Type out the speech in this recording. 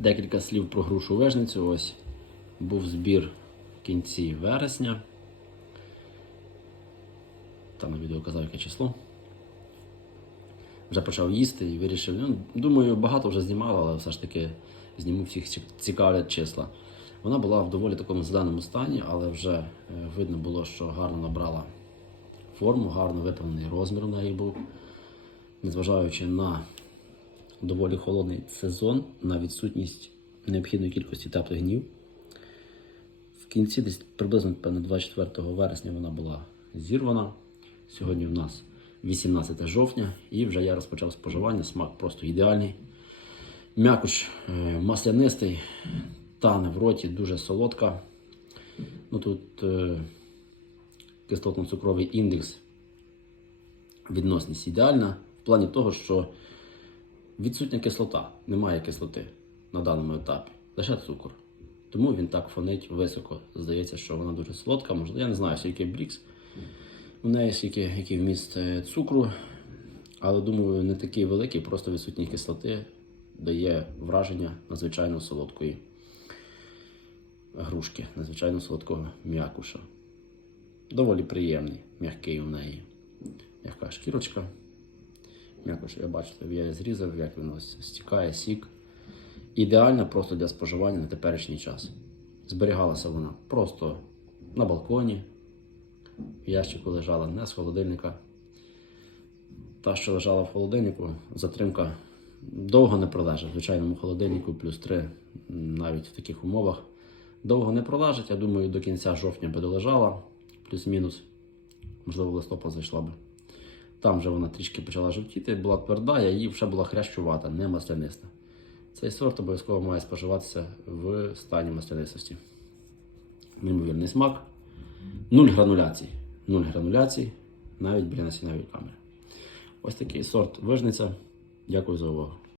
Декілька слів про грушу вежницю. Ось був збір в кінці вересня. Там на відео казав, яке число. Вже почав їсти і вирішив. Ну, думаю, багато вже знімав, але все ж таки зніму всіх ці- цікавлять числа. Вона була в доволі такому зеленому стані, але вже е, видно було, що гарно набрала форму, гарно виповнений розмір у неї був. Незважаючи на доволі холодний сезон, на відсутність необхідної кількості теплих днів. В кінці, десь приблизно 24 вересня вона була зірвана. Сьогодні в нас 18 жовтня і вже я розпочав споживання. Смак просто ідеальний. М'якуш е, маслянистий, тане в роті, дуже солодка. Ну, тут е, кислотно-цукровий індекс відносність ідеальна в плані того, що відсутня кислота, немає кислоти на даному етапі, лише цукор. Тому він так фонить високо. Здається, що вона дуже солодка. Можливо, я не знаю, скільки брікс. У неї скільки який вміст е, цукру, але думаю, не такий великий, просто відсутність кислоти дає враження надзвичайно солодкої грушки, надзвичайно солодкого м'якуша. Доволі приємний, м'який у неї. М'яка шкірочка. М'якуш, я бачите, я зрізав, як він ось стікає, сік. Ідеальна просто для споживання на теперішній час. Зберігалася вона просто на балконі, в ящику лежала не з холодильника. Та, що лежала в холодильнику, затримка довго не пролежить. В звичайному холодильнику плюс 3 навіть в таких умовах довго не пролежить. Я думаю, до кінця жовтня би долежала, плюс-мінус. Можливо, листопад зайшла би. Там вже вона трішки почала жовтіти, була тверда, і її вже була хрящувата, не масляниста. Цей сорт обов'язково має споживатися в стані маслянистості. Неймовірний смак. Нуль грануляцій. Нуль грануляцій навіть біля насінневої камери. Ось такий сорт вижниця. Дякую за увагу.